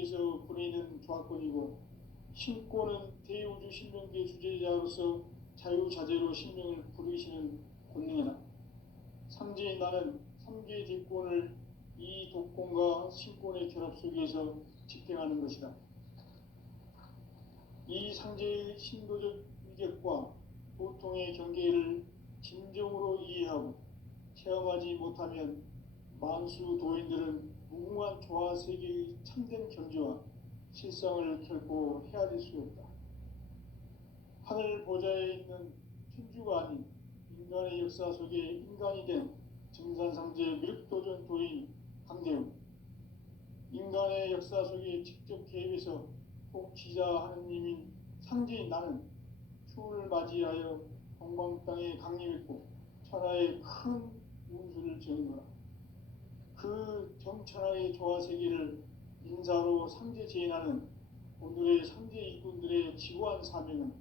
위에서 보내는 조합권이고, 신권은 대우주 신명계 주제자로서 자유자재로 신명을 부르시는 권능이다. 삼재인 나는 삼계의 대권을 이 독권과 신권의 결합 속에서 집행하는 것이다. 이 상제의 신도적 위격과 보통의 경계를 진정으로 이해하고 체험하지 못하면 만수 도인들은 무궁한 조화 세계의 참된 경지와 실상을 결코 헤아릴 수 없다. 하늘 보좌에 있는 천주가 아닌 인간의 역사 속에 인간이 된 증산상제 미륵도전 도인 강대우, 인간의 역사 속에 직접 개입해서 복지자 하느님인 상제인 나는 추운을 맞이하여 동방 땅에 강림했고 천하에 큰 운수를 지은 그 정천하의 조화세계를 인사로 상제 제인하는 오늘의 상제 일꾼들의 지구한 사명은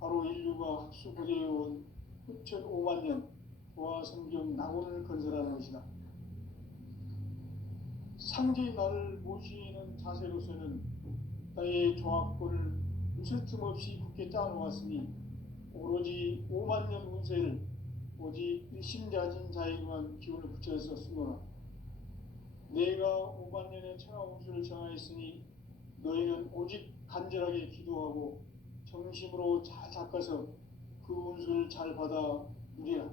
바로 인류가 학수고대해온 후천 5만 년 조화성경 낙원을 건설하는 것이다. 상제의 나를 모시는 자세로서는 나의 조합권을 무쇠틈 없이 굳게 짜놓았으니 오로지 5만 년 운세를 오직 일심자진 자에게만 기운을 붙여서 쓰노라. 내가 5만 년의 천하 운수를 정하였으니 너희는 오직 간절하게 기도하고 정심으로 잘 닦아서 그 운수를 잘 받아 누리라.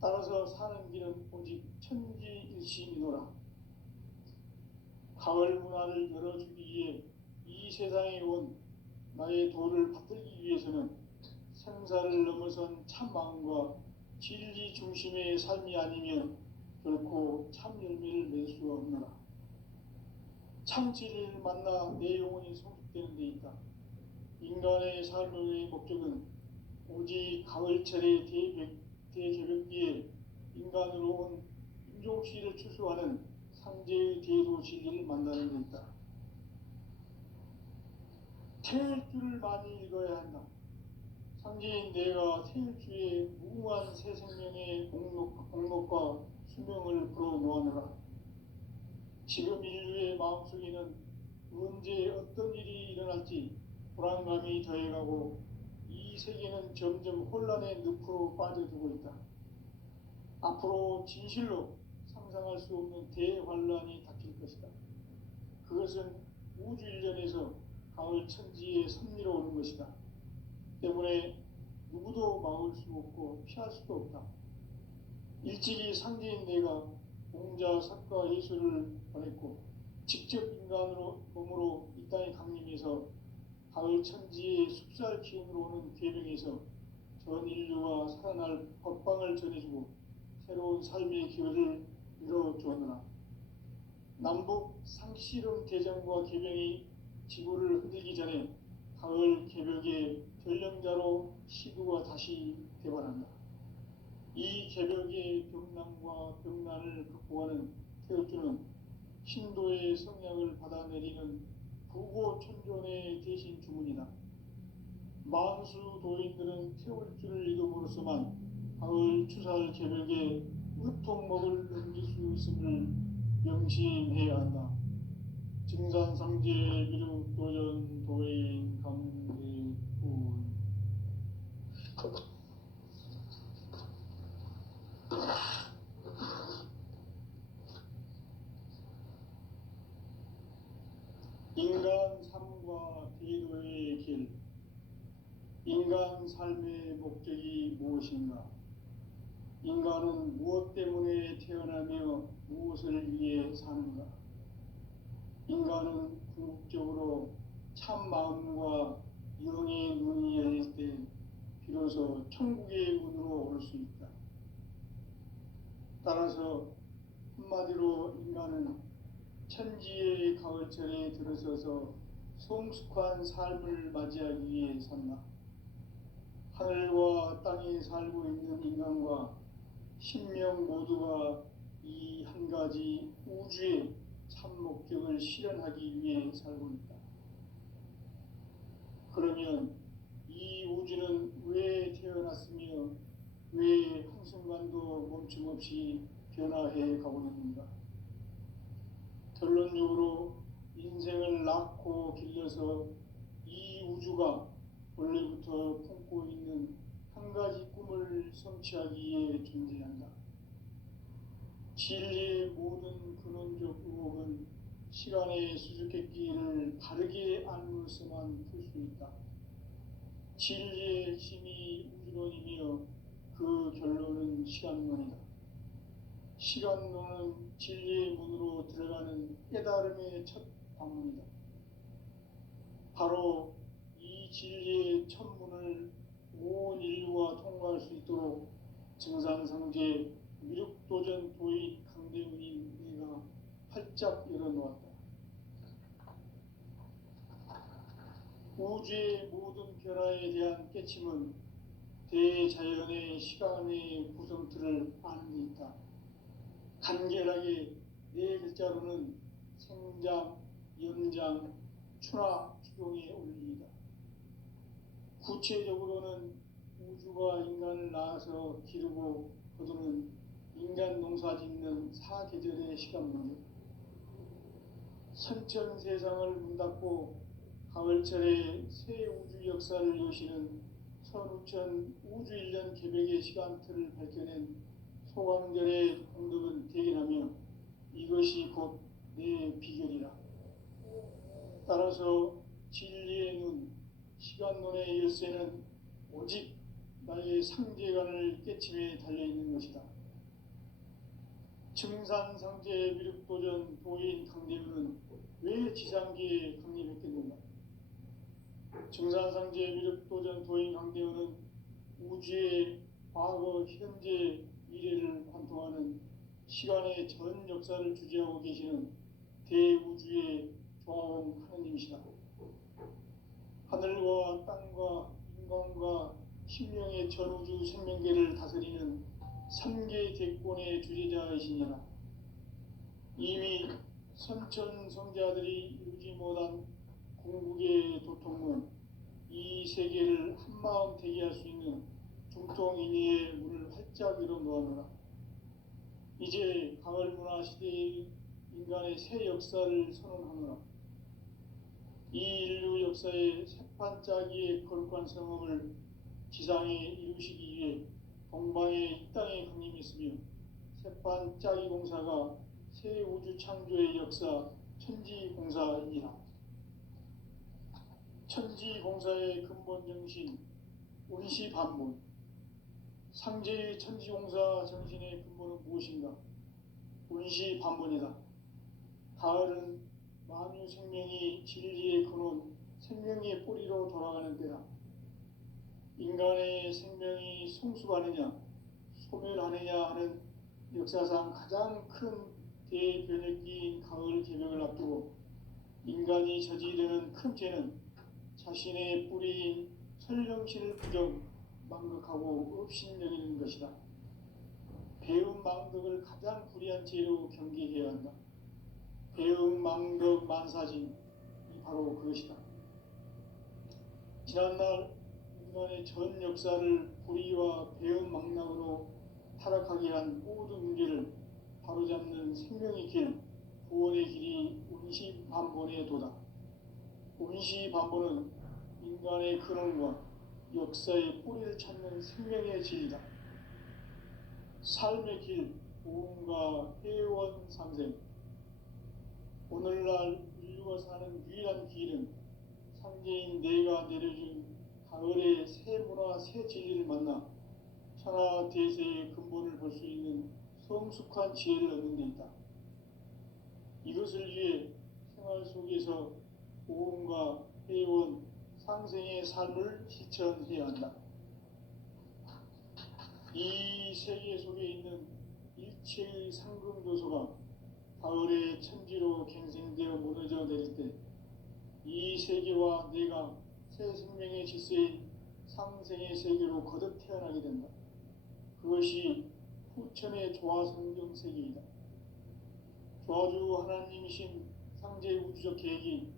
따라서 사는 길은 오직 천지일심이노라. 가을 문화를 열어주기 위해 이 세상에 온 나의 도를 받들기 위해서는 생사를 넘어선 참 마음과 진리 중심의 삶이 아니면 결코 참 열매를 맺을 수 없노라. 참 진리를 만나 내 영혼이 성숙되는 데 있다. 인간의 삶의 목적은 오직 가을철의 대개벽기에 인간으로 온 인종시를 추수하는 상제의 대도 진리를 만나는 데 있다. 태일주를 많이 읽어야 한다. 상제인 내가 태일주의 무궁한 새 생명의 공록과 수명을 불어놓아노라. 지금 인류의 마음속에는 언제 어떤 일이 일어날지 불안감이 더해가고 이 세계는 점점 혼란의 늪으로 빠져들고 있다. 앞으로 진실로 상상할 수 없는 대환란이 닥칠 것이다. 그것은 우주 일련에서 가을 천지에 섭리로 오는 것이다. 때문에 누구도 막을 수 없고 피할 수도 없다. 일찍이 상제인 내가 공자, 석가, 예수를 보냈고 직접 인간으로 몸으로 이 땅에 강림해서 가을 천지의 숲살 기운으로 오는 궤병에서 전 인류가 살아날 법방을 전해주고 새로운 삶의 기회를 열어주었노라. 남북 상씨름 대전과 궤병이 지구를 흔들기 전에 가을 개벽의 전령자로 시구가 다시 대발한다. 이 개벽의 병난과 병난을 극복하는 태울주는 신도의 성약을 받아내리는 부고천존의 대신 주문이다. 만수 도인들은 태울주를 이름으로서만 가을 추살 개벽에 으통목을 넘길 수 있음을 명심해야 한다. 증산상제 미륵도전 도인 강대훈. 인간 삶과 대도의 길. 인간 삶의 목적이 무엇인가? 인간은 무엇 때문에 태어나며 무엇을 위해 사는가? 인간은 궁극적으로 참 마음과 영의 눈이 열릴 때 비로소 천국의 문으로 올 수 있다. 따라서 한마디로 인간은 천지의 가을철에 들어서서 성숙한 삶을 맞이하기 위해 산다. 하늘과 땅에 살고 있는 인간과 신명 모두가 이 한 가지 우주의 참 목적을 실현하기 위해 살고 있다. 그러면 이 우주는 왜 태어났으며 왜 한순간도 멈춤없이 변화해 가고 있는가? 결론적으로 따라서 이 우주가 원래부터 품고 있는 한 가지 꿈을 성취하기 위해 존재한다. 진리의 모든 근원적 의혹은 시간의 수수께끼를 바르게 알므로서만 풀 수 있다. 진리의 핵심이 우주론이며 그 결론은 시간론이다. 시간론은 진리의 문으로 들어가는 깨달음의 첫 방문이다. 바로 이 진리의 첫 문을 온 인류가 통과할 수 있도록 증산성제 미륵도전 도인 강대훈인 내가 활짝 열어놓았다. 우주의 모든 변화에 대한 깨침은 대자연의 시간의 구성틀을 아는 데 있다. 간결하게 네 글자로는 생장, 연장, 추나 추동의 원리이다. 구체적으로는 우주가 인간을 낳아서 기르고 거두는 인간 농사 짓는 사계절의 시간문제, 선천세상을 문닫고 가을철에 새 우주 역사를 여시는 선우천 우주일년 개백의 시간틀을 밝혀낸 소광절의 공덕은 대견하며 이것이 곧 내 비결이라. 따라서 진리의 눈, 시간론의 열쇠는 오직 나의 상제관을 깨침에 달려있는 것이다. 증산상제 미륵도전 도인 강대훈은 왜 지상계에 강림했겠는가? 증산상제 미륵도전 도인 강대훈은 우주의 과거, 현재, 미래를 관통하는 시간의 전 역사를 주재하고 계시는 대우주의 조화원 하느님이시다. 하늘과 땅과 인간과 신명의 전우주 생명계를 다스리는 3개 대권의 주재자이시니라. 이미 선천성자들이 이루지 못한 궁극의 도통은 이 세계를 한마음 되게 할 수 있는 중통인의의 문을 활짝 열어 놓아노라. 이제 가을 문화 시대의 인간의 새 역사를 선언하노라. 이 인류 역사의 새판짜기의 거룩한 성험을 지상에 이루시기 위해 동방의 이 땅에 강림했으며 새판짜기 공사가 새 우주 창조의 역사 천지공사이니라. 천지공사의 근본 정신 운시반문, 상제의 천지공사 정신의 근본은 무엇인가? 운시반문이다. 가을은 만유 생명이 진리의 근원, 생명의 뿌리로 돌아가는 때다. 인간의 생명이 성숙하느냐, 소멸하느냐 하는 역사상 가장 큰 대변혁기인 가을 개명을 앞두고 인간이 저지르는 큰 죄는 자신의 뿌리인 설령신을 부정, 망극하고 업신여기는 것이다. 배움 망덕을 가장 불의한 죄로 경계해야 한다. 배움 망덕 만사진이 바로 그것이다. 지난날 인간의 전 역사를 불의와 배움 망락으로 타락하게 한 모든 문제를 바로잡는 생명의 길, 구원의 길이 운시반본의 도다. 운시반본은 인간의 근원과 역사의 뿌리를 찾는 생명의 진리다. 삶의 길, 보험과 회원 상생. 오늘날 인류가 사는 유일한 길은 상제인 내가 내려준 가을의 새 문화, 새 진리를 만나 천하 대세의 근본을 볼 수 있는 성숙한 지혜를 얻는 데 있다. 이것을 위해 생활 속에서 보험과 회원, 상생의 삶을 실천해야 한다. 이 세계 속에 있는 일체의 상금교소가 가을의 천지로 갱생되어 무너져 내릴 때 이 세계와 내가 새 생명의 질서인 상생의 세계로 거듭 태어나게 된다. 그것이 후천의 조화성경 세계이다. 조화주 하나님이신 상제 우주적 계획이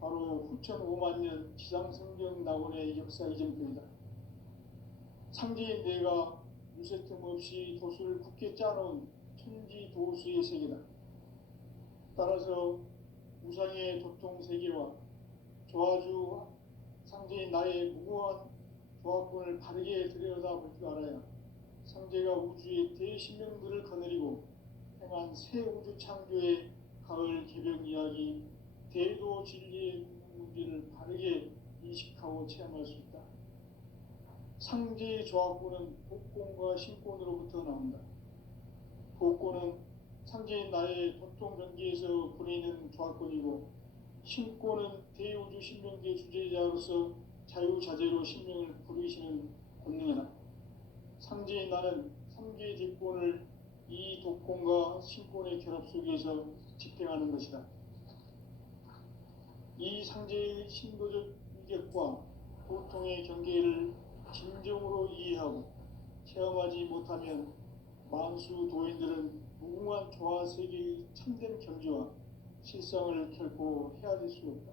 바로 후천 5만 년 지상성경 낙원의 역사 이전편이다. 상제인 내가 유세틈 없이 도수를 굳게 짜놓은 천지도수의 세계다. 따라서 우상의 도통 세계와 조아주 상제인 나의 무고한 조합권을 바르게 들여다볼 줄 알아야 상제가 우주의 대신명들을 거느리고 행한 새 우주 창조의 가을 개벽 이야기, 대도 진리의 문제를 바르게 인식하고 체험할 수 있다. 상제의 조합권은 복권과 신권으로부터 나온다. 복권은 상제인 나의 도통 경계에서 부리는 조합권이고, 신권은 대우주 신명계 주제자로서 자유자재로 신명을 부르시는 권능이다. 상제인 나는 삼계의 직권을 이 독권과 신권의 결합 속에서 집행하는 것이다. 이 상제의 신도적 위격과 고통의 경계를 진정으로 이해하고 체험하지 못하면 만수 도인들은 무궁한 조화 세계의 참된 경지와 실상을 결코 헤아릴 수 없다.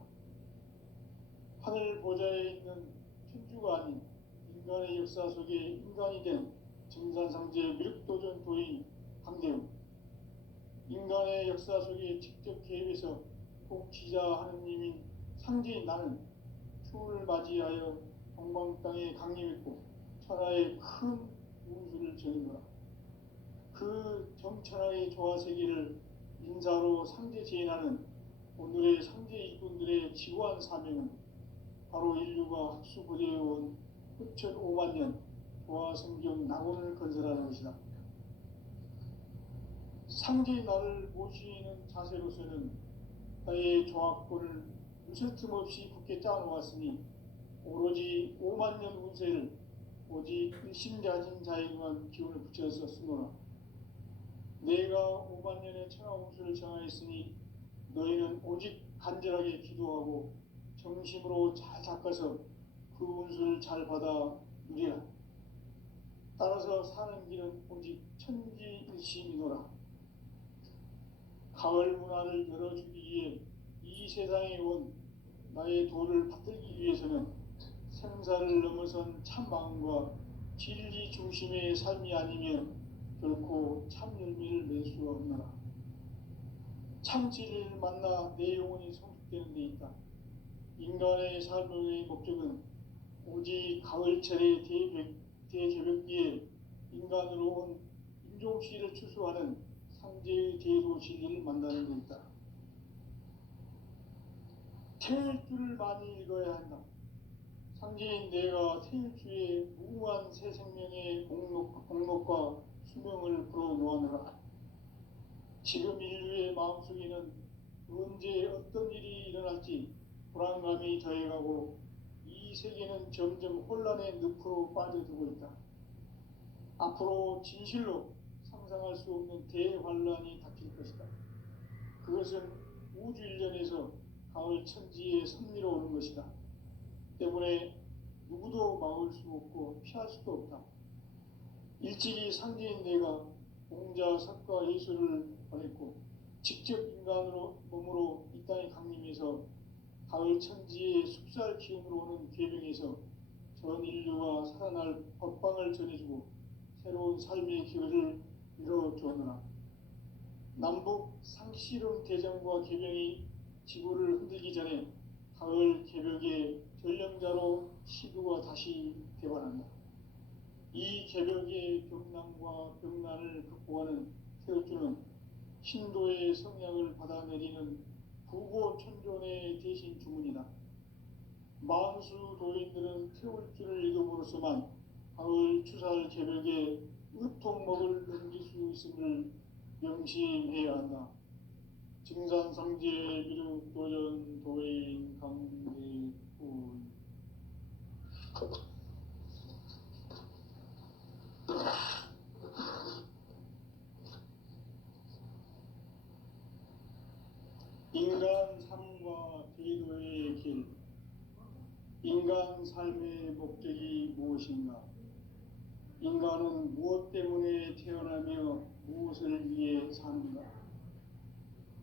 하늘 보좌에 있는 천주가 아닌 인간의 역사 속에 인간이 된 증산상제 미륵도전 도인 강대웅, 인간의 역사 속에 직접 개입해서 통치자 하느님인 상제인 나는 추운을 맞이하여 동방 땅에 강림했고 천하의 큰 운수를 정했노라. 그 정천하의 조화세계를 인사로 상제 제인하는 오늘의 상제 일꾼들의 지구한 사명은 바로 인류가 학수고대해온 흡천 5만 년 조화성경 낙원을 건설하는 것이다. 상제의 나를 모시는 자세로서는 나의 조합권을 무쇠틈 없이 굳게 짜놓았으니 오로지 5만 년 운세를 오직 일심자진 자에게만 기운을 붙여서 쓰노라. 내가 5만 년의 천하 운수를 정하였으니 너희는 오직 간절하게 기도하고 정심으로 잘 닦아서 그 운수를 잘 받아 누리라. 따라서 사는 길은 오직 천지일심이노라. 가을 문화를 열어주기 위해 이 세상에 온 나의 도를 받들기 위해서는 생사를 넘어선 참 마음과 진리 중심의 삶이 아니면 결코 참 열매를 낼 수 없노라. 참 진리를 만나 내 영혼이 성숙되는 데 있다. 인간의 삶의 목적은 오직 가을철의 대개벽기에 인간으로 온 인종시를 추수하는 상제의 대도 진리를 만나는 데 있다. 태일주를 많이 읽어야 한다. 상제인 내가 태일주의 무궁한 새 생명의 공록과 수명을 불어놓아노라. 지금 인류의 마음속에는 언제 어떤 일이 일어날지 불안감이 더해가고 이 세계는 점점 혼란의 늪으로 빠져들고 있다. 앞으로 진실로 상상할 수 없는 대환란이 닥칠 것이다. 그것은 우주 일련에서 가을 천지에 섭리로 오는 것이다. 때문에 누구도 막을 수 없고 피할 수도 없다. 일찍이 상제인 내가 공자, 석가, 예수를 보냈고 직접 인간으로 몸으로 이 땅에 강림해서 가을 천지의 숲살 기운으로 오는 계명에서 전 인류가 살아날 법방을 전해주고 새로운 삶의 기회를 이뤄주었노라. 남북 상씨름 대전과 계명이 지구를 흔들기 전에 가을 개벽의 전령자로 시구가 다시 되반한다. 이 개벽의 병난과 병난을 극복하는 태울주는 신도의 성향을 받아내리는 구고천존의 대신 주문이다. 만수 도인들은 태울주를 읽음으로써만 가을 추살 개벽에 의통목을 넘길 수 있음을 명심해야 한다. 증산상제 미륵도전 도인 강대훈. 인간 삶과 제도의 길. 인간 삶의 목적이 무엇인가? 인간은 무엇 때문에 태어나며 무엇을 위해 사는가?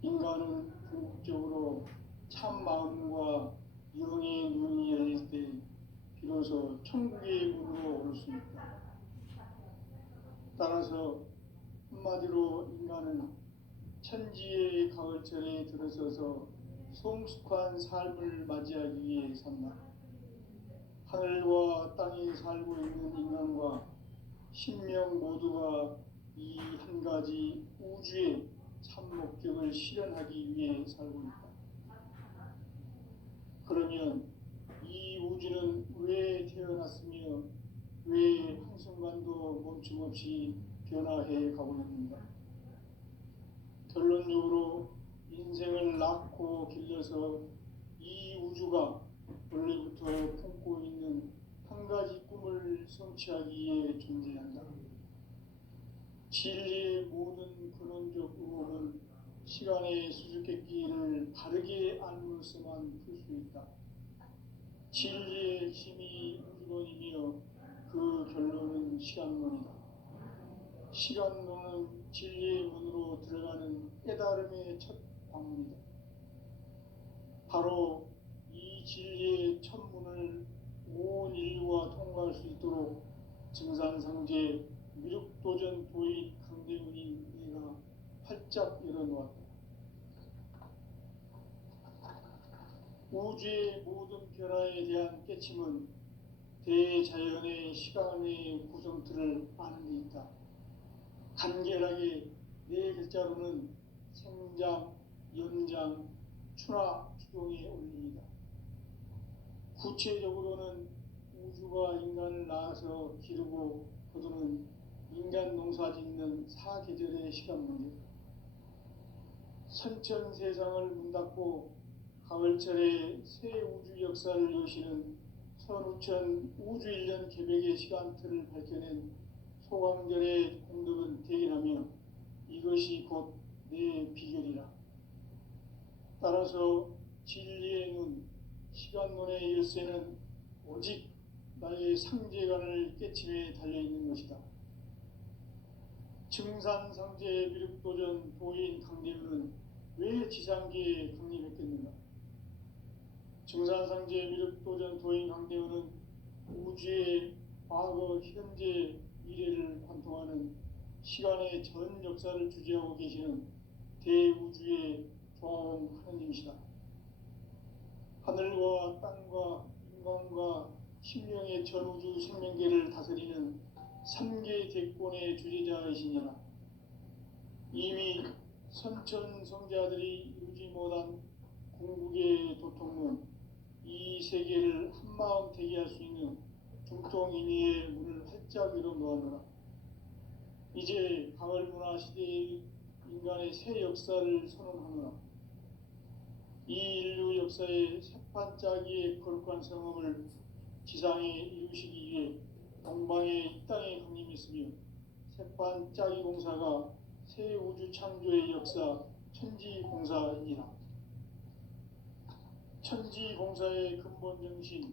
인간은 궁극적으로 참 마음과 영의 눈이 열릴 때 비로소 천국의 문으로 오를 수 있다. 따라서 한마디로 인간은 천지의 가을철에 들어서서 성숙한 삶을 맞이하기 위해 산다. 하늘과 땅에 살고 있는 인간과 신명 모두가 이 한 가지 우주의 참 목적을 실현하기 위해 살고 있다. 그러면 이 우주는 왜 태어났으며 왜 한순간도 멈춤 없이 변화해 가고 있는가? 결론적으로 인생을 낳고 길러서 이 우주가 원래부터 품고 있는 한 가지 꿈을 성취하기 위해 존재한다. 진리의 모든 근원적 의혹은 시간의 수수께끼를 바르게 알므로서만 풀 수 있다. 진리의 힘이 우주론이며 그 결론은 시간론이다. 시간론은 진리의 문으로 들어가는 깨달음의 첫 방문이다. 바로 이 진리의 첫 문을 온 인류가 통과할 수 있도록 증산상제 미륵도전 도인 강대훈이 내가 활짝 열어놓았다. 우주의 모든 변화에 대한 깨침은 대자연의 시간의 구성틀을 아는 데 있다. 간결하게 네 글자로는 생장, 연장, 추나 추동의 원리이다. 구체적으로는 우주가 인간을 낳아서 기르고 거두는 인간 농사 짓는 사계절의 시간 문제다. 선천 세상을 문 닫고 가을철에 새 우주 역사를 여시는 선우천 우주 1년 개백의 시간틀을 밝혀낸 소강절의 공덕은 대견하며 이것이 곧 내 비결이라. 따라서 진리의 눈, 시간론의 열쇠는 오직 나의 상제관을 깨침에 달려있는 것이다. 증산상제 미륵도전 도인 강대훈은 왜 지상계에 강림했겠는가? 증산상제 미륵도전 도인 강대훈은 우주의 과거, 현재, 미래를 관통하는 시간의 전 역사를 주재하고 계시는 대우주의 종 하느님이시다. 하늘과 땅과 인간과 신명의 전우주 생명계를 다스리는 3개 대권의 주재자이시니라. 이미 선천성자들이 이루지 못한 궁극의 도통론, 이 세계를 한마음 되게 할 수 있는 중통인의의 문을 활짝 열어놓았노라. 이제 가을문화 시대의 인간의 새 역사를 선언하노라. 이 인류 역사의 새판짜기의 거룩한 성험을 지상에 이루시기 위해 동방의 이 땅에 강림했으며 새판짜기 공사가 새 우주 창조의 역사 천지공사이니라. 천지공사의 근본 정신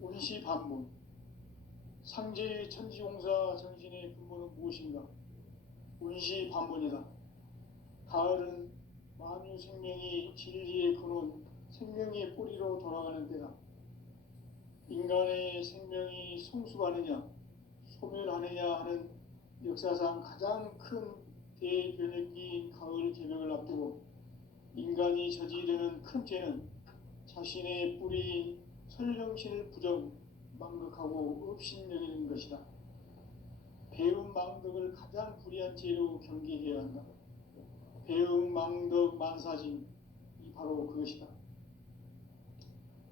운시반문, 상제의 천지공사 정신의 근본은 무엇인가? 운시반문이다. 가을은 만유 생명이 진리의 근원, 생명의 뿌리로 돌아가는 때다. 인간의 생명이 성숙하느냐, 소멸하느냐 하는 역사상 가장 큰 대변혁기인 가을 개벽을 앞두고 인간이 저지르는 큰 죄는 자신의 뿌리인 설령신을 부정, 망극하고 업신여기는 것이다. 배움 망덕을 가장 불의한 죄로 경계해야 한다. 배움 망덕 만사진이 바로 그것이다.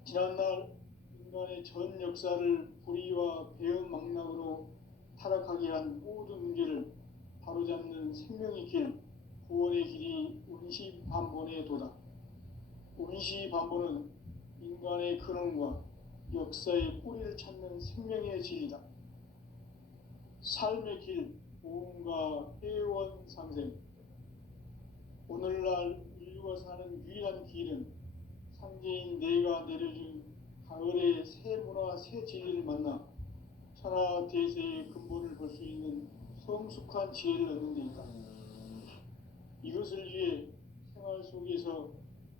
지난날 인간의 전 역사를 불의와 배움 망락으로 타락하게 한 모든 문제를 바로잡는 생명의 길, 구원의 길이 운시반본의 도다. 운시반본은 인간의 근원과 역사의 뿌리를 찾는 생명의 진리다. 삶의 길, 보험과 회원 상생. 오늘날 인류가 사는 유일한 길은 상제인 내가 내려준 가을의 새 문화, 새 진리를 만나 천하 대세의 근본을 볼 수 있는 성숙한 지혜를 얻는 데 있다. 이것을 위해 생활 속에서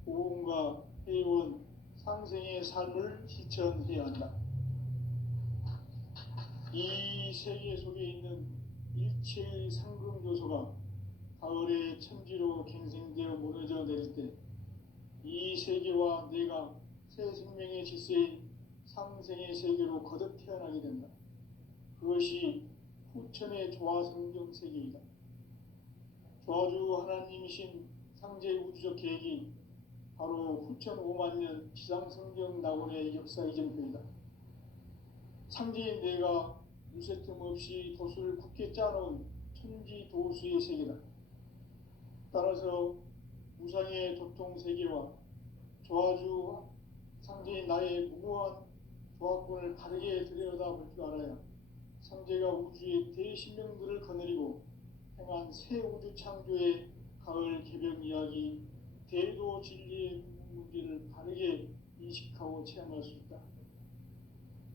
보험과 회원, 상생의 삶을 실천해야 한다. 이 세계 속에 있는 일체의 상금 요소가 가을의 천지로 갱생되어 무너져 내릴 때 이 세계와 내가 새 생명의 질서의 상생의 세계로 거듭 태어나게 된다. 그것이 후천의 조화성경 세계이다. 조화주 하나님이신 상제 우주적 계획이 바로 후천 5만 년 지상성경 낙원의 역사 이전표이다. 상제인 내가 유세 틈 없이 도수를 굳게 짜놓은 천지 도수의 세계다. 따라서 우상의 도통 세계와 조화주 상제인 나의 무모한 조합권을 바르게 들여다볼 줄 알아야 상제가 우주의 대신명들을 거느리고 행한 새 우주 창조의 가을 개벽 이야기, 대도 진리의 문제를 바르게 인식하고 체험할 수 있다.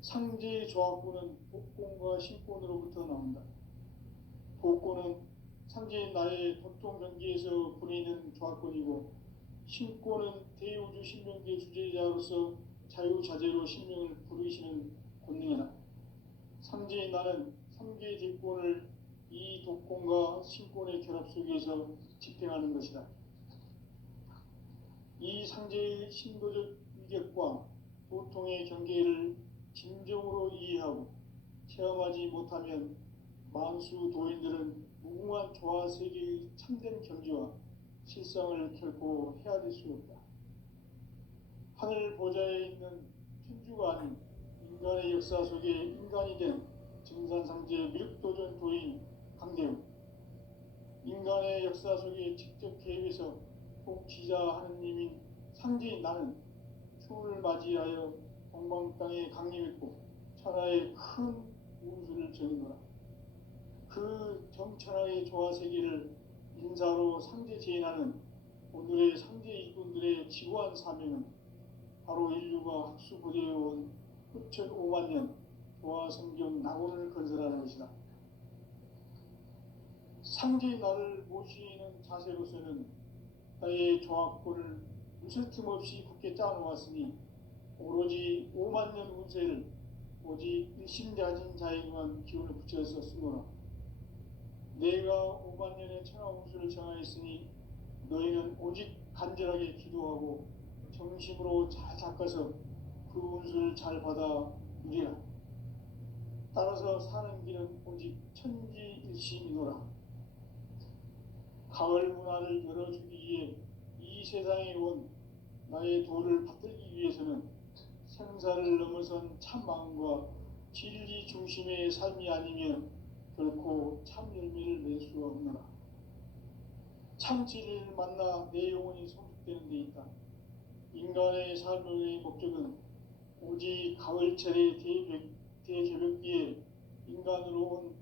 상제의 조합권은 복권과 신권으로부터 나온다. 복권은 상제인 나의 도통 경계에서 보내는 조합권이고, 신권은 대우주 신명계 주제자로서 자유자재로 신명을 부르시는 권능이다. 상제인 나는 3개의 뒷권을 이 독권과 신권의 결합 속에서 집행하는 것이다. 이 상제의 신도적 위격과 도통의 경계를 진정으로 이해하고 체험하지 못하면 만수 도인들은 무궁한 조화 세계의 참된 경지와 실상을 결코 헤아릴 수 없다. 하늘 보좌에 있는 천주가 아닌 인간의 역사 속에 인간이 된 증산상제 미륵도전 도인 강대우, 인간의 역사 속에 직접 개입해서 복지자 하느님인 상제인 나는 추운을 맞이하여 동방 땅에 강림했고 천하의 큰 우주를 정의노라. 그 정천하의 조화 세계를 인사로 상제 제인하는 오늘의 상제 일꾼들의 지구한 사명은 바로 인류가 학수부대해온 후천 5만 년 조화 성경 낙원을 건설하는 것이다. 상제의 나를 모시는 자세로서는 나의 조합권을 무슨 틈 없이 굳게 짜놓았으니 오로지 5만 년 운세를 오직 일심자진 자에게만 기운을 붙여서 쓰노라. 내가 5만 년의 천하 운수를 정하였으니 너희는 오직 간절하게 기도하고 정심으로 잘 닦아서 그 운수를 잘 받아 누리라. 따라서 사는 길은 오직 천지일심이노라. 가을 문화를 열어주기 위해 이 세상에 온 나의 도를 받들기 위해서는 생사를 넘어선 참 마음과 진리 중심의 삶이 아니면 결코 참 열매를 낼 수 없노라. 참 진리를 만나 내 영혼이 성숙되는 데 있다. 인간의 삶의 목적은 오직 가을철의 대개벽기에 인간으로 온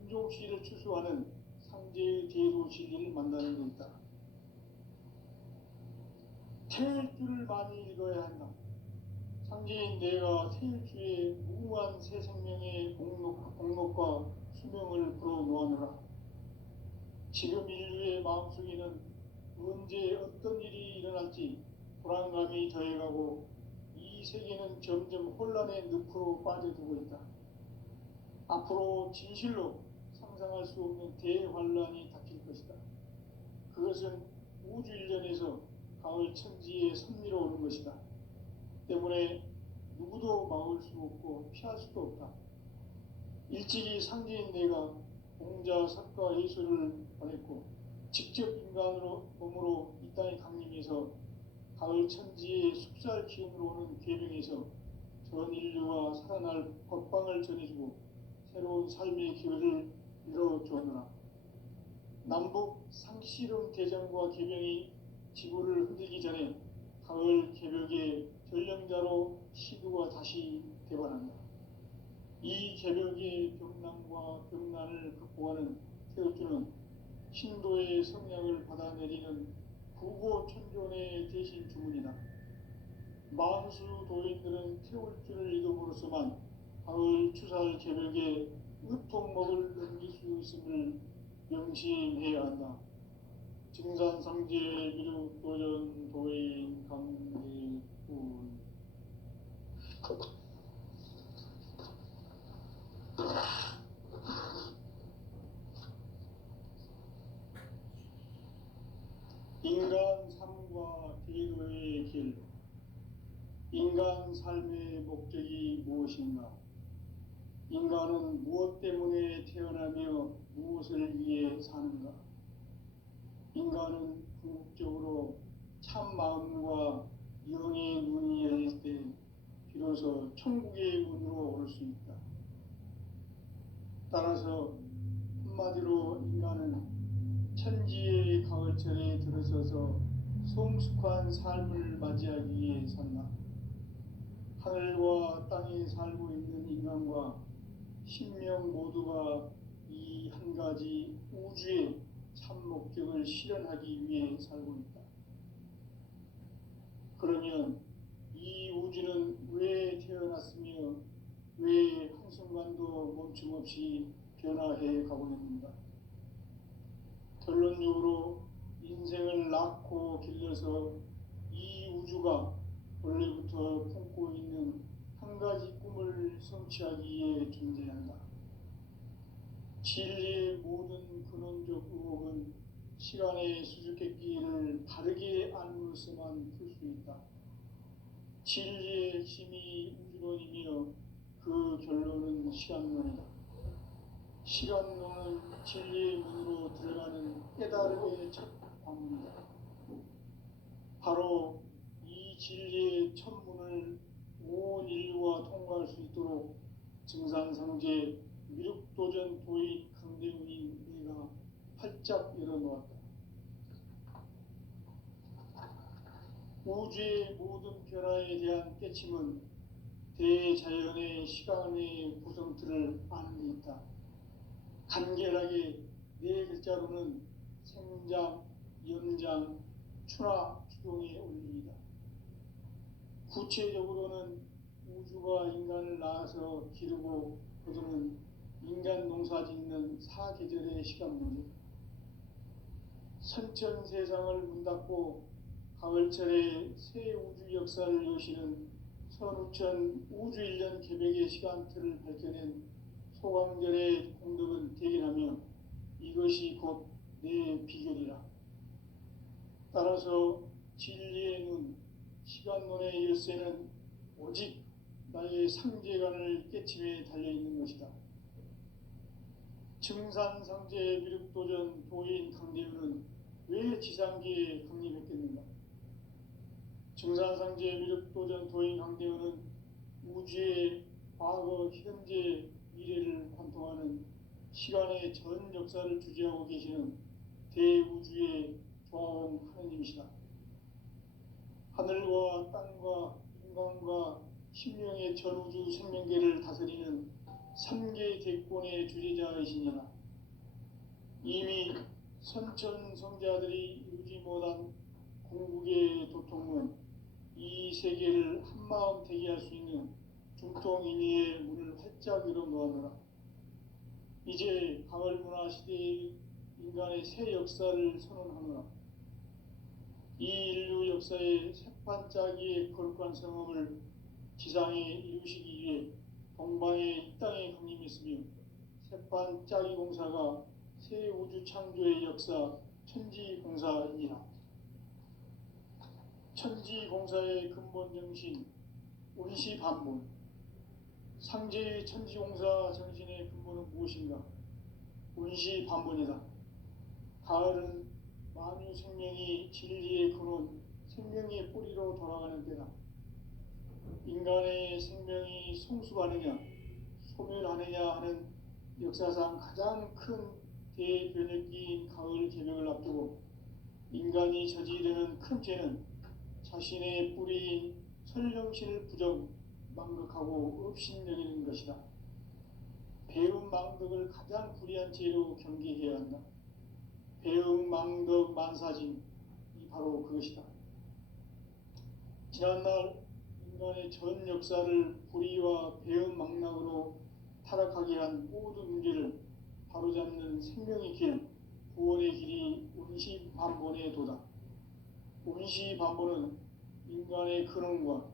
인종시를 추수하는 상제의 대도 진리를 만나는 데 있다. 태일주를 많이 읽어야 한다. 상제인 내가 태일주의 무궁한 새 생명의 공록과 수명을 불어놓아노라. 지금 인류의 마음속에는 언제 어떤 일이 일어날지 불안감이 더해가고 이 세계는 점점 혼란의 늪으로 빠져들고 있다. 앞으로 진실로 상상할 수 없는 대환란이 닥칠 것이다. 그것은 우주 일련에서 가을 천지에 섭리로 오는 것이다. 때문에 누구도 막을 수 없고 피할 수도 없다. 일찍이 상제인 내가 공자, 석가, 예수를 보냈고 직접 인간으로 몸으로 이 땅에 강림해서 가을 천지의 숲살 기운으로 오는 계명에서 전 인류와 살아날 법방을 전해주고 새로운 삶의 기회를 이뤄주었노라. 남북 상씨름 대전과 계명이 지구를 흔들기 전에 가을 개벽의 전령자로 시두가 다시 되반한다. 이 개벽의 병난과 병난을 극복하는 태울주는 신도의 성량을 받아내리는 구고천존의 대신 주문이다. 만수 도인들은 태울주를 이름으로서만 가을 추살 개벽에 으통먹을 넘길 수 있음을 명심해야 한다. 증산상제 미륵도전 도인 강대훈. 인간 삶과 제도의 인간 삶의 목적이 무엇인가? 인간은 무엇 때문에 태어나며 무엇을 위해 사는가? 인간은 궁극적으로 참 마음과 영의 눈이 열릴 때 비로소 천국의 문으로 오를 수 있다. 따라서 한마디로 인간은 천지의 가을철에 들어서서 성숙한 삶을 맞이하기 위해 산다. 하늘과 땅에 살고 있는 인간과 신명 모두가 이 한 가지 우주의 참 목적을 실현하기 위해 살고 있다. 그러면 이 우주는 왜 태어났으며 왜 한순간도 멈춤 없이 변화해 가고 있는가? 결론적으로 인생을 낳고 길러서 이 우주가 원래부터 품고 있는 한 가지 꿈을 성취하기 위해 존재한다. 진리의 모든 근원적 의혹은 시간의 수수께끼를 바르게 알므로서만 풀 수 있다. 진리의 핵심이 우주론이며 그 결론은 시간론이다. 시간론은 진리의 문으로 들어가는 깨달음의 첫 방문이다. 바로 이 진리의 첫 문을 온 인류가 통과할 수 있도록 증산상제 미륵도전 도인 강대훈이 내가 활짝 열어놓았다. 우주의 모든 변화에 대한 깨침은 대자연의 시간의 구성틀을 아는 데 있다. 간결하게 네 글자로는 생장, 연장, 추나 추동의 원리이다. 구체적으로는 우주가 인간을 낳아서 기르고 거두는 인간 농사 짓는 사계절의 시간 문제, 선천 세상을 문 닫고 가을철에 새 우주 역사를 여시는 선우천 우주 1년 개백의 시간틀을 밝혀낸 소강절의 공덕은 대견하며 이것이 곧 내 비결이라. 따라서 진리의 눈, 시간론의 열쇠는 오직 나의 상제관을 깨침에 달려있는 것이다. 증산상제 미륵도전 도인 강대훈은 왜 지상계에 강림했겠는가? 증산상제 미륵도전 도인 강대훈은 우주의 과거, 현재, 미래를 관통하는 시간의 전 역사를 주재하고 계시는 대우주의 조화원 하느님이시다. 하늘과 땅과 인간과 신명의 전우주 생명계를 다스리는 3개 대권의 주재자이시니라. 이미 선천성자들이 이루지 못한 궁극의 도통은 이 세계를 한마음 되게 할 수 있는 중통인의의 문을 활짝 열어놓았노라. 이제 가을문화 시대의 인간의 새 역사를 선언하노라. 이 인류 역사의 새판짜기의 거룩한 성험을 지상에 이루시기 위해 동방의 이 땅에 강림했으며 새판짜기 공사가 새 우주 창조의 역사 천지공사이니라. 천지공사의 근본 정신 운시반문, 상제의 천지공사 정신의 근본은 무엇인가? 운시반문이다. 가을은 만유 생명이 진리의 근원, 생명의 뿌리로 돌아가는 때다. 인간의 생명이 성숙하느냐, 소멸하느냐 하는 역사상 가장 큰 대변혁기인 가을 개벽을 앞두고 인간이 저지르는 큰 죄는 자신의 뿌리인 설령신을 부정, 망극하고 업신여기는 것이다. 배움 망덕을 가장 불의한 죄로 경계해야 한다. 배움 망덕 만사진, 이 바로 그것이다. 지난날 인간의 전 역사를 불의와 배움 망락으로 타락하게 한 모든 문제를 바로잡는 생명의 길, 구원의 길이 운시반본의 도다. 운시반본은 인간의 근원과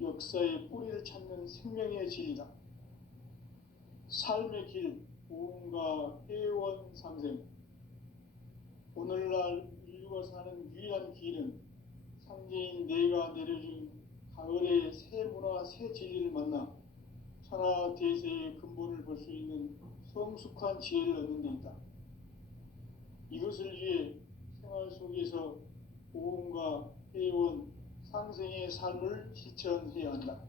역사의 뿌리를 찾는 생명의 진리다. 삶의 길, 부흥과 회원 상생. 오늘날 인류가 사는 유일한 길은 상제인 내가 내려준 가을의 진리와 새 진리를 만나 천하 대세의 근본을 볼 수 있는 성숙한 지혜를 얻는 데 있다. 이것을 위해 생활 속에서 보험과 회원, 상생의 삶을 실천해야 한다.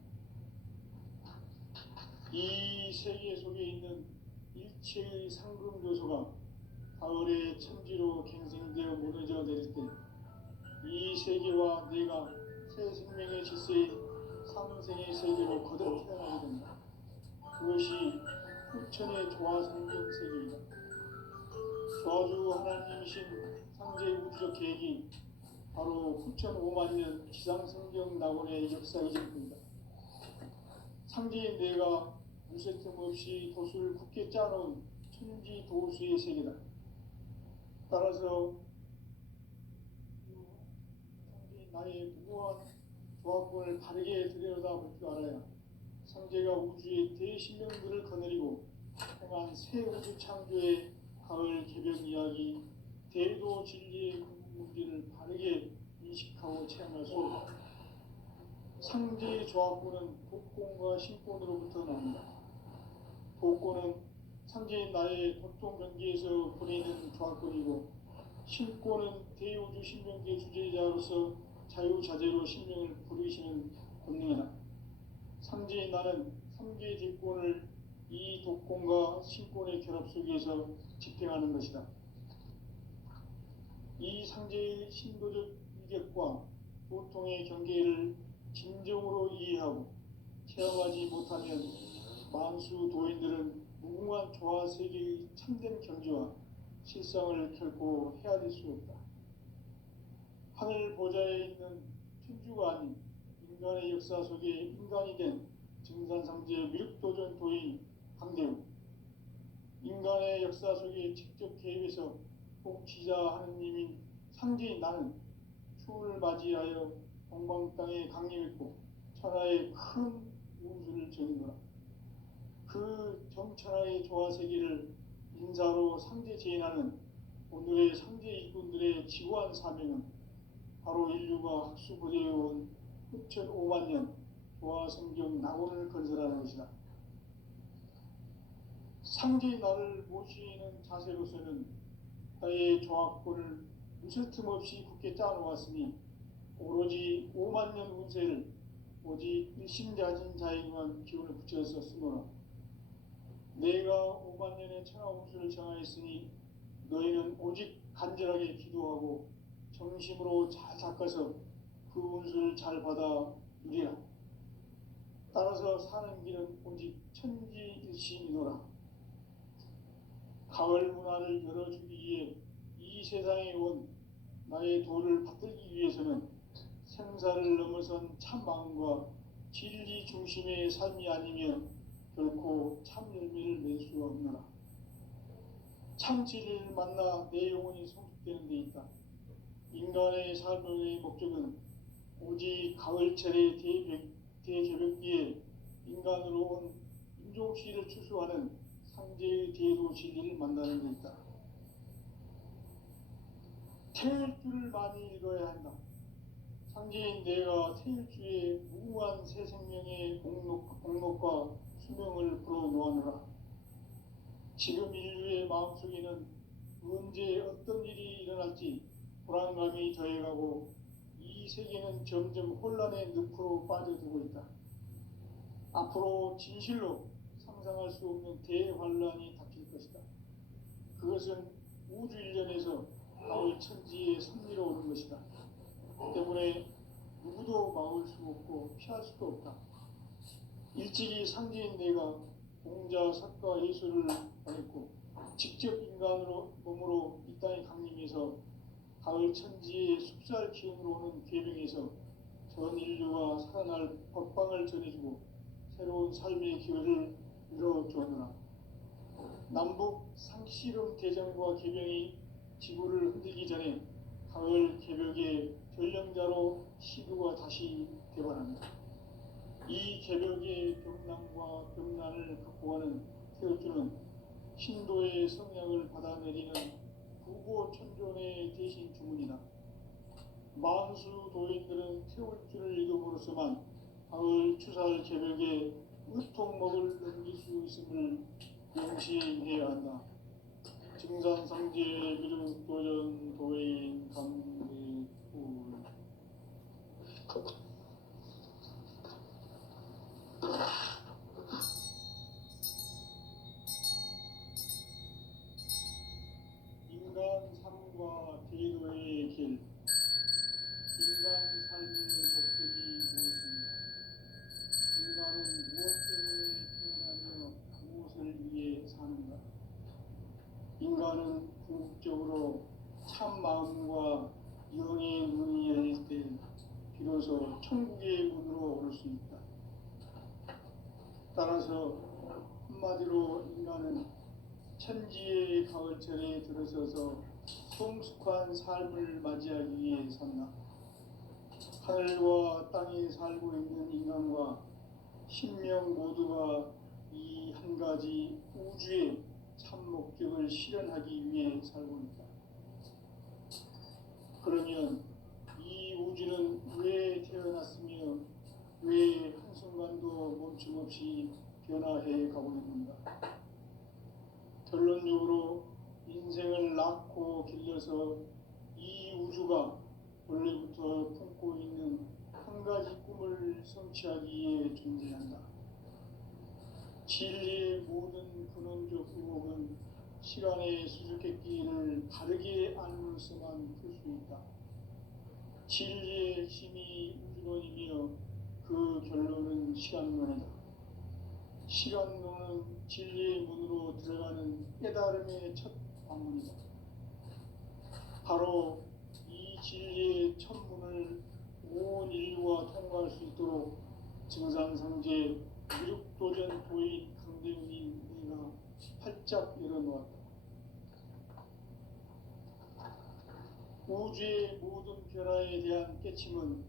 이 세계 속에 있는 일체의 상금 요소가 가을의 천지로 갱생되어 무너져 내릴 때 이 세계와 내가 새 생명의 질서인 상생의 세계로 거듭 태어나게 된다. 그것이 후천의 조화성경 세계이다. 조화주 하나님이신 상제의 우주적 계획이 바로 후천 5만 년 지상성경 낙원의 역사이실 뿐이다. 상제인 내가 무쇠틈 없이 도수를 굳게 짜놓은 천지 도수의 세계다. 따라서 상제인 나의 무고한 조합권을 바르게 들여다볼 줄 알아야 상제가 우주의 대신령들을 거느리고 행한 새 우주 창조의 가을 개벽 이야기, 대도 진리의 문제를 바르게 인식하고 체험할 수 있다. 상제의 조합권은 독권과 신권으로부터 나온다. 독권은 상제인 나의 보통 경계에서 보내는 조합권이고, 신권은 대우주 신명계 주제자로서 자유자재로 신명을 부르시는 권능이다. 상제인 나는 3개의 뒷권을 이 독권과 신권의 결합 속에서 집행하는 것이다. 이 상제의 신도적 위격과 보통의 경계를 진정으로 이해하고 체험하지 못하면 만수 도인들은 무궁한 조화 세계의 참된 경지와 실상을 결코 헤아릴 수 없다. 하늘 보좌에 있는 천주가 아닌 인간의 역사 속에 인간이 된 증산상제 미륵도전 도인 강대우, 인간의 역사 속에 직접 개입해서 통치자 하느님인 상제인 나는 추운을 맞이하여 동방 땅에 강림했고 천하의 큰 운수를 전인노라. 그 정천하의 조화세계를 인사로 상제 제인하는 오늘의 상제 일꾼들의 지구한 사명은 바로 인류가 학수부대해온 후천 5만 년 조화성경 낙원을 건설하는 것이다. 상제의 나를 모시는 자세로서는 나의 조합권을 무쇠틈 없이 굳게 짜놓았으니 오로지 5만 년 운세를 오직 일심자진 자에게만 기운을 붙여서 쓰노라. 내가 5만 년의 천하 운수를 정하였으니 너희는 오직 간절하게 기도하고 정심으로 잘 닦아서 그 운수를 잘 받아 누리라. 따라서 사는 길은 오직 천지일심이노라. 가을 문화를 열어주기 위해 이 세상에 온 나의 도를 받들기 위해서는 생사를 넘어선 참 마음과 진리 중심의 삶이 아니면 결코 참 열매를 낼 수 없노라. 참 진리를 만나 내 영혼이 성숙되는 데 있다. 인간의 삶의 목적은 오직 가을철의 대개벽기에 인간으로 온 인종시를 추수하는 상제의 대도 진리를 만나는 데 있다. 태일주를 많이 읽어야 한다. 상제인 내가 태일주의 무궁한 새 생명의 공록과 수명을 불어놓아노라. 지금 인류의 마음속에는 언제 어떤 일이 일어날지 불안감이 더해가고 이 세계는 점점 혼란의 늪으로 빠져들고 있다. 앞으로 진실로 상상할 수 없는 대환란이 닥칠 것이다. 그것은 우주 일련에서 가을 천지의 섭리로 오는 것이다. 때문에 누구도 막을 수 없고 피할 수도 없다. 일찍이 상제인 내가 공자, 석가, 예수를 보냈고 직접 인간으로 몸으로 이 땅에 강림해서 가을 천지의 숲살 기운으로 오는 괴병에서 전 인류가 살아날 법방을 전해주고 새로운 삶의 기회를 이뤄주었노라. 남북 상씨름 대전과 개병이 지구를 흔들기 전에 가을 개벽의 전령자로 시두가 다시 되관합니다. 이 개벽의 병난과 병난을 극복하는 태울주는 신도의 성향을 받아내리는 부고천존의 대신 주문이다. 만수 도인들은 태울주를 읽음으로써만 가을 추살 개벽에 으통먹을 넘길 수 있음을 명시해야 한다. 증산상제 미륵도전 도인 감리울 인간 삶과 대도의 길. 인간 삶의 목적이 무엇인가? 인간은 무엇 때문에 태어나며 무엇을 위해 사는가? 인간은 궁극적으로 참 마음과 영의 눈이 열릴 때 비로소 천국의 문으로 올 수 있다. 따라서 한마디로 인간은 천지의 가을철에 들어서서 성숙한 삶을 맞이하기 위해 산다. 하늘과 땅에 살고 있는 인간과 신명 모두가 이 한 가지 우주의 참 목적을 실현하기 위해 살고 있다. 그러면 이 우주는 왜 태어났으며 왜 한순간도 멈춤없이 변화해 가고 있는가? 결론적으로 인생을 낳고 길러서 이 우주가 원래부터 품고 있는 한 가지 꿈을 성취하기 위해 존재한다. 진리의 모든 근원적 의혹은 시간의 수수께끼를 다르게 알면서만 풀 수 있다. 진리의 핵심이 우주론이며 그 결론은 시간론이다. 시간론은 진리의 문으로 들어가는 깨달음의 첫 관문이다. 바로 이 진리의 첫 문을 온 인류가 통과할 수 있도록 증산상제 미륵도전 도인 강대훈이 내가 활짝 열어놓았다. 우주의 모든 변화에 대한 깨침은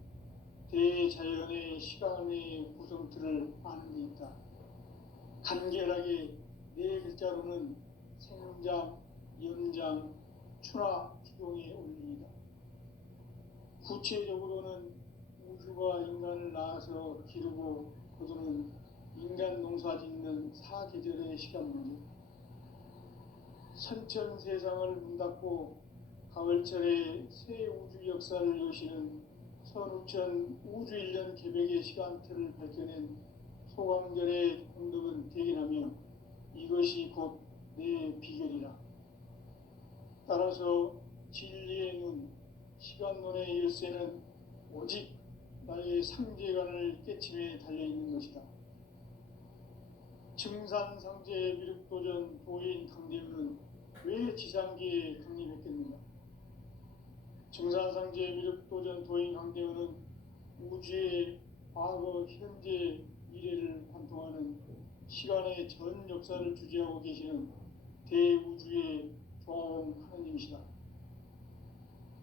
대자연의 시간의 구성틀을 아는 데 있다. 간결하게 네 글자로는 생장, 연장, 추나 추동의 원리이다. 구체적으로는 우주가 인간을 낳아서 기르고 거두는 인간 농사 짓는 사계절의 시간문이다. 선천 세상을 문 닫고 가을철에 새 우주 역사를 여시는 선우천 우주 1년 개벽의 시간틀을 밝혀낸 소광절의 공덕은 대견하며 이것이 곧 내 비결이라. 따라서 진리의 눈, 시간론의 열쇠는 오직 나의 상제관을 깨침에 달려있는 것이다. 증산상제 미륵도전 도인 강대훈은 왜 지상계에 강림했겠는가? 증산상제 미륵도전 도인 강대훈은 우주의 과거, 현재, 미래를 관통하는 시간의 전 역사를 주재하고 계시는 대우주의 종 하느님이시다.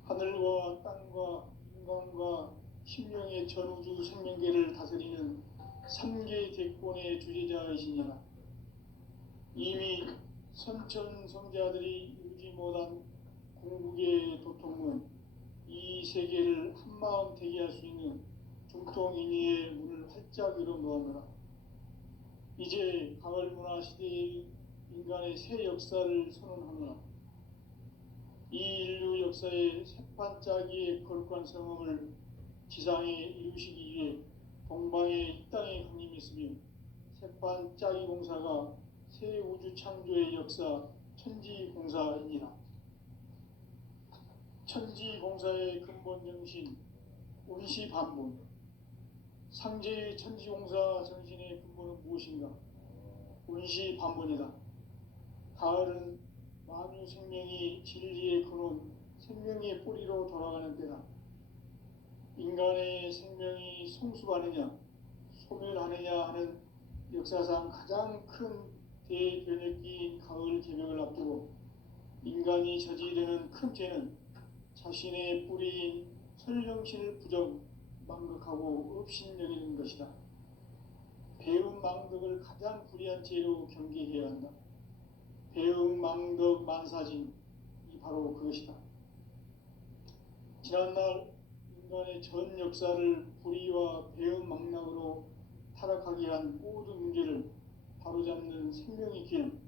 하늘과 땅과 인간과 신명의 전우주 생명계를 다스리는 3개 대권의 주재자이시니라. 이미 선천성자들이 이루지 못한 궁극의 도통문, 이 세계를 한마음 되게 할 수 있는 중통인의의 문을 활짝 열어놓았노라. 이제 가을 문화 시대의 인간의 새 역사를 선언하노라. 이 인류 역사의 새판짜기의 거룩한 성음을 지상에 이루시기 위해 동방의 이 땅에 강림했으며 새판짜기 공사가 새 우주 창조의 역사 천지공사이니라. 천지공사의 근본 정신 운시반문. 상제의 천지공사 정신의 근본은 무엇인가? 운시반문이다. 가을은 만유 생명이 진리의 근원, 생명의 뿌리로 돌아가는 때다. 인간의 생명이 성숙하느냐, 소멸하느냐 하는 역사상 가장 큰 대변혁기인 가을 개벽을 앞두고 인간이 저지르는 큰 죄는 자신의 뿌리인 설령신을 부정, 망극하고 업신여기는 것이다. 배움 망덕을 가장 불의한 죄로 경계해야 한다. 배움 망덕 만사진이 바로 그것이다. 지난날 인간의 전 역사를 불의와 배은망락으로 타락하게 한 모든 문제를 바로잡는 생명의 길,